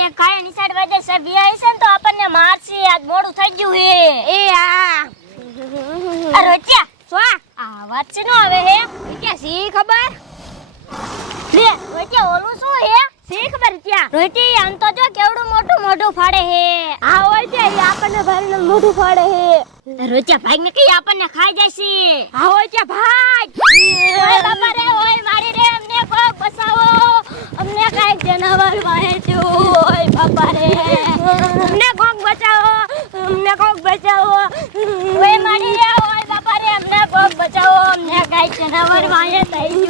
અહીંયા કાયા નિશાળ વાજે છે વિયાય છે ને તો આપણને મારશે આજ મોડું થઈ ગયું હે એ આ આ રોચ્યા સ્વા આ વાત છે નો આવે હે? કે સી ખબર? લે રોચ્યા ઓલું શું હે? સી ખબર ત્યાં? રોટી આમ તો જો કેવડું મોટું મોઢું ફાડે હે. આ હોય છે એ આપણને ભાઈને મોઢું ફાડે હે. રોચ્યા ભાઈ ને કઈ આપણને ખાઈ જશે આ હોય છે ભાઈ. ઓય બાપા રે ઓય મારી રે અમને કોક બસાવો અમને કાંઈક જનાવર વાહે છે ઓય બાપા રે અમને કોક બચાવો અમને કોક બચાવો ઓય મારી રે ઓય બાપા રે અમને કોક બચાવો અમને કાંઈક જનાવર વાહે થઈ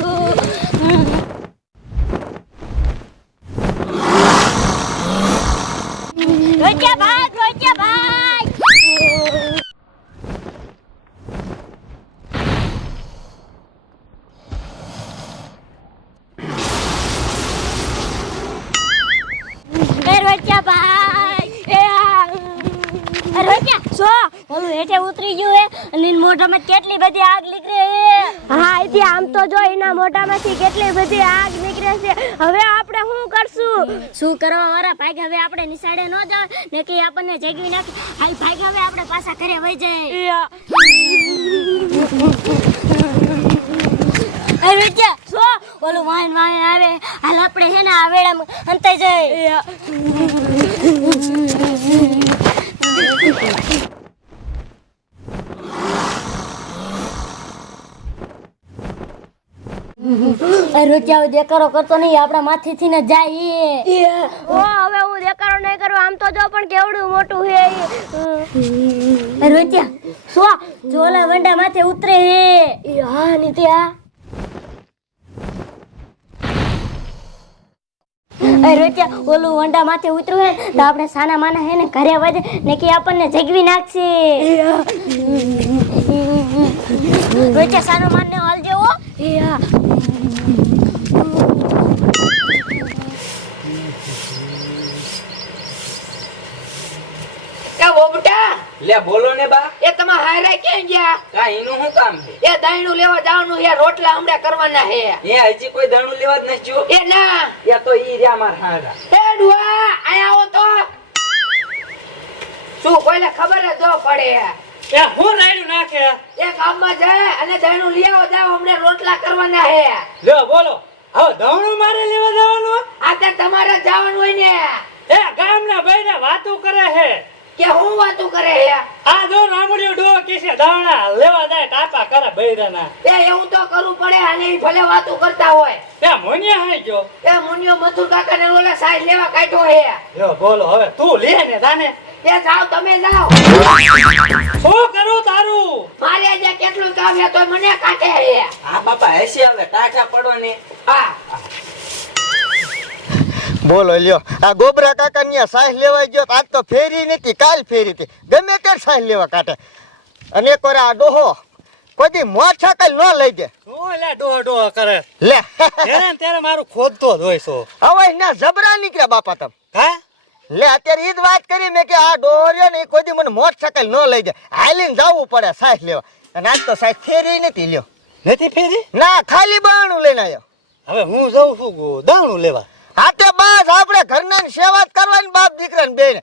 સો ઓલું હેઠે ઉતરી ગયું હે અને એના મોઢામાં કેટલી બધી આગ નીકળે હે? હા એથી આમ તો જો એના મોઢામાંથી કેટલી બધી આગ નીકળે છે. હવે આપણે શું કરશું? શું કરવા વાળા? ભાઈ હવે આપણે નિશાળે ન જાવ ને કે આપણને જગવી નાખી હાલ ભાઈ હવે આપણે પાછા ઘરે વહી જાય. સો ઓલું વાહન વાહન આવે. હાલ આપણે હે ને આ વેળામાં અંતાઈ જાય એ રોચ્યા દેકારો કરતો નહીં આપણા માથેથી ને જાય ઓ હવે હું દેખાડો નહીં કરું આમ તો જો પણ કેવડું મોટું હે. એ. રોચ્યા સો જોલા વંડા માથે ઉતરે હે. હા નિત્યા એ રોચ્યા ઓલું વંડા માથે ઉતરું હે તો આપણે સાના માના હે ને ઘરે ને કે આપણને જગવી નાખશે. રોચ્યા સાનો માનને જેવો ઈ હા એ બોબટા લે બોલો ને બા એ તમાર હાયરા ક્યાં ગયા કા એનું શું કામ છે એ દાયણું લેવા જવાનું રોટલા હમણાં કરવાના હે એ હજી કોઈ દાણું લેવા જ નથી જો એ ના એ તો ઈ રહ્યા માર હારા એ ડુઆ અહીંયા આવો તો શું કોઈને ખબર જ ન પડે એ હું રાયડું નાખે એ ગામમાં જાય અને દાયણું લઈ આવો જાવ અમને રોટલા કરવાના હે. લ્યો બોલો. હવે દવણું મારે લેવા જવાનું? આ તે તમારે જવાનું હોય ને. એ ગામના ભાઈને વાતો કરે છે કે હું વાતું કરે હે? આ જો રામડિયો ડો કિસે દાણા લેવા જાય ટાપા કરે બૈરાના. એ એવું તો કરવું પડે અને ભલે વાતો કરતા હોય. એ મોનિયા હે ગયો. એ મુનિયો મથુર કાકાને ઓલા સાઈઝ લેવા કાઢ્યો હે. લ્યો બોલો હવે તું લે ને તાને એ જાઓ તમે જાઓ. શું કરું તારું? મારે જે કેટલું કામ છે તો મને કાઢે હે. હા બાપા હેસી આવે. ટાટા પડો ને હા. બોલો લ્યો. આ ગોબરા કાકા ની સાહ લેવા ગયો આજ તો ફેરી નથી કાલ ફેરી હતી. ગમે ત્યારે સાહ લેવા કાઢે અને એક આ ડોહો કોઈ મોટરસાયકલ ન લઈ દે શું લે ડોહો ડોહો કરે? લે. ત્યારે મારું ખોદતો જ હોય છો. હવે ના જબરા નીકળ્યા બાપા તમ. હા? લે અત્યારે ઈ જ વાત કરી મેં કે આ ડોર્યો ને કોઈ દી મને મોટરસાયકલ ન લઈ જાય. હાલીને જવું પડે સાહ લેવા. અને આજ તો સાહેબ ફેરી નથી લ્યો. નથી ફેરી? ના ખાલી બાણું લઈને આવ્યો હવે હું જઉં છું દાણું લેવા. હા તે બસ આપણે ઘરના સેવા જ કરવાની બાપ દીકરાને બેન.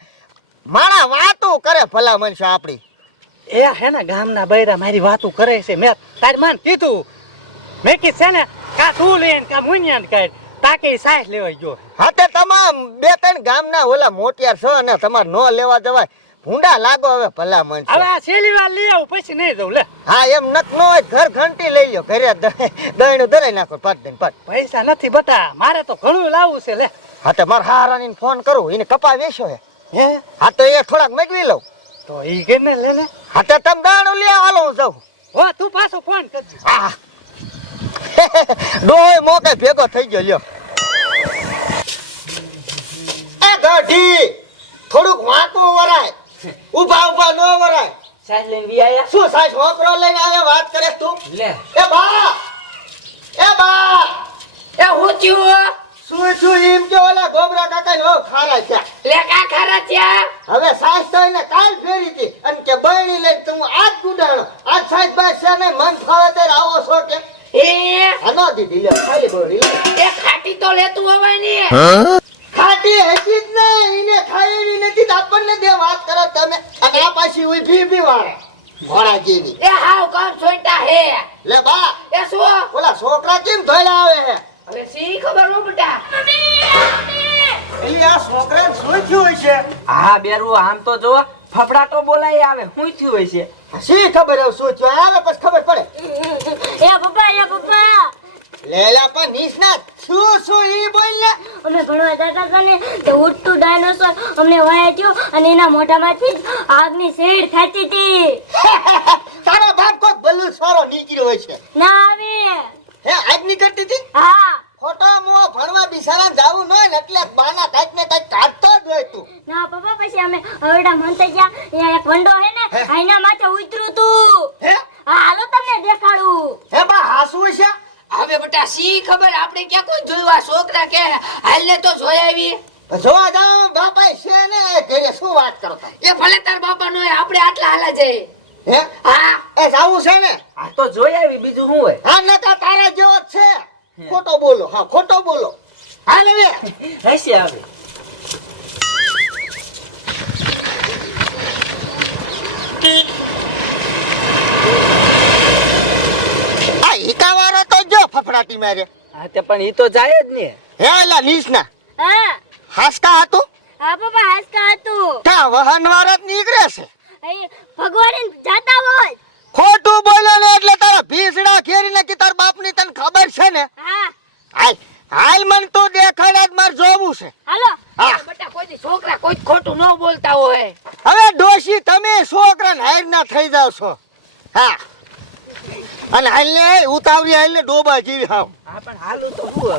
માણા વાતું કરે ભલા મનુષ્ય આપણી એ હે ને ગામના બૈરા મારી વાતું કરે છે. મેં તારી માન કીધું. મેં કીધું છે ને કા તું લઈને કા મુનિયા ને કાઢ. તાકે સાસ લેવાય ગયો. હા તે તમામ બે ત્રણ ગામના ઓલા મોટિયાર છો ને તમારે નો લેવા જવાય. ભૂંડા લાગો હવે ભલા હવે આ છેલ્લી વાર લઈ આવું પછી નહીં જવું લે. હા એમ નક નો હોય ઘર ઘંટી લઈ લ્યો ઘરે દહીણું ધરાઈ નાખો પાટ દઈને પાટ પૈસા નથી બતા મારે તો ઘણું લાવવું છે લે. હા તે મારા હારાની ફોન કરું એને કપા વેચ્યો હે. હે? હા તો એ થોડાક મગવી લઉં. તો એ કે ને લે. ને હા તે તમે દાણું લે હાલો હું જાઉં. હો તું પાછો ફોન કરજે. હા. ડોય મોકે ભેગો થઈ ગયો લ્યો. એ ગઢી થોડુંક વાંકું વરાય. ઊભા ઊભા ન વરાય. સાસ લઈને વી આયા? શું સાહેબ છોકરો લઈને આવે વાત કરે તું? લે. એ બા! એ બા! એ હું થયું શું છું એમ કે ઓલા ગોબરા કાકા ને ખારા છે લે કા ખરા ત્યાં હવે સાસ તો એને કાલ ફેરી હતી. અને કે બહેણી લઈને તું આજ ગુડાણો. આજ સાહેબ છે ને મન ફાવે છો ના. અને આ આવે ખબર હો બેટા? છોકરા શું થયું હશે હા બેરુ આમ તો જો ફફડાટો બોલાય આવે. હું થયું હશે શી ખબર શું થયું? આવે પછી ખબર પડે. એ પપ્પા એ પપ્પા લેલા પણ નિષ્ણાત શું શું ઈ બોલ ને અમે ભણવા જતા હતા ને તે ઉડતું ડાયનોસોર અમને વાયા અને એના મોઢામાંથી આગની શેડ થતી હતી. તારો બાપ કોક બલ્લુ સારો નીકળ્યો હોય છે. ના આવે. હે આજ નીકળતી હતી? હા. ખોટો મો ભણવા બિસારા જાવું ન હોય ને એટલે બાના કાંઈક ને કાંઈક કાઢતો જ હોય તું. ના પપ્પા પછી અમે હવેડા મનતા ગયા. અહીંયા એક વંડો હે ને આઈના માથે ઉતરું તું. હે? હા હાલો તમને દેખાડું. હે બા હાસુ છે? હવે બટા સી ખબર? આપણે ક્યાં કોઈ જોયું? આ છોકરા કે હાલને તો જોઈ આવી. જોવા જાઉં બાપા છે ને ઘરે શું વાત કરતા એ ભલે તાર બાપા નો આપણે આટલા હાલા જઈએ. હે? હા. એ જાવું છે ને? આ તો જોઈ આવી બીજું શું હોય? હા નકા તારા જેવો જ છે. ખોટો બોલો. હા ખોટો બોલો. હાલ હવે. હસી આવે. આ હિકાવાળો તો જો માર્યા મારે હા તે પણ ઈ તો જાય જ ને. હે એલા નીસના હા. હાસકા હતો હા પપ્પા હાસકા હતો તા વહન વાળા જ નીકળે છે. ભગવાન જાતા હોય. ખોટું બોલે ને એટલે તારા ભીસડા ઘેરીને કે તાર બાપની તને ખબર છે ને? હા. હાલ હાલ મન તો દેખાડ જ મારે જોવું છે. હાલો. હા. બટા કોઈ છોકરા કોઈ ખોટું ન બોલતા હોય. હવે ડોશી તમે છોકરાને હાર ના થઈ જાવ છો. હા. અને હાલ ને ઉતાવળી હાલ ને ડોબા જેવી હા પણ હાલું તો હવે?